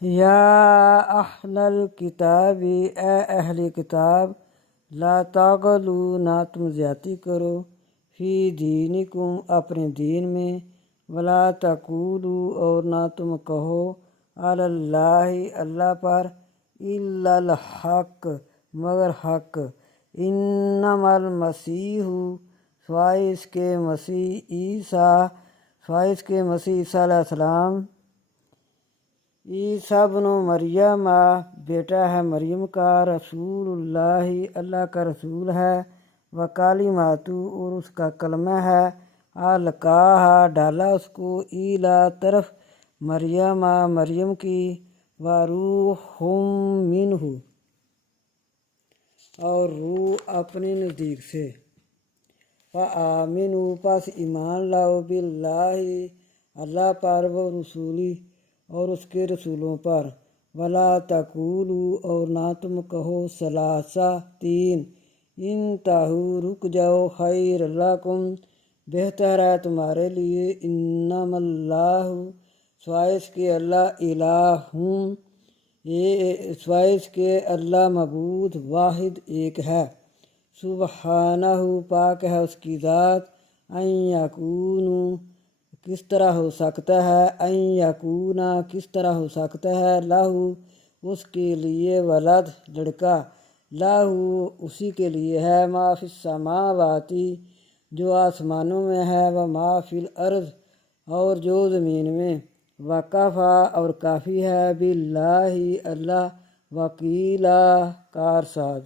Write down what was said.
یا اہل الکتاب، اے اہل کتاب، لا تغلو، نہ تم زیادتی کرو، فی دینکم، اپنے دین میں، ولا تقولو، اور نہ تم کہو، علی اللہ، اللہ پر، الا الحق، مگر حق، انما المسیح، سوائے اس کے عیسیٰ علیہ السلام، عیسیٰ بن مریم، بیٹا ہے مریم کا، رسول اللہ، اللہ کا رسول ہے، وکلماتہ، اور اس کا کلمہ ہے، القاہا، ڈالا اس کو، الی، طرف، مریم کی، وروح منہ، اور روح اپنے نزدیک سے، فآمنوا، پس ایمان لاؤ، باللہ، اللہ پر، ورسولہ، اور اس کے رسولوں پر، ولا تقولوا، اور نہ تم کہو، ثلاثہ، تین، انتہوا، رک جاؤ، خیر لکم، بہتر ہے تمہارے لیے، انما اللہ، سوائے اس کے اللہ، سوائے اس کے اللہ معبود، واحد، ایک ہے، سبحانہ، پاک ہے اس کی ذات، ان یکون، کس طرح ہو سکتا ہے، ان یکون، کس طرح ہو سکتا ہے، لہو، اس کے لیے، ولد، لڑکا، لہو، اسی کے لیے ہے، ما فی السماوات، جو آسمانوں میں ہے، و ما فی الارض، اور جو زمین میں، وکفی، اور کافی ہے، باللہ، اللہ، وکیلا، کارساز۔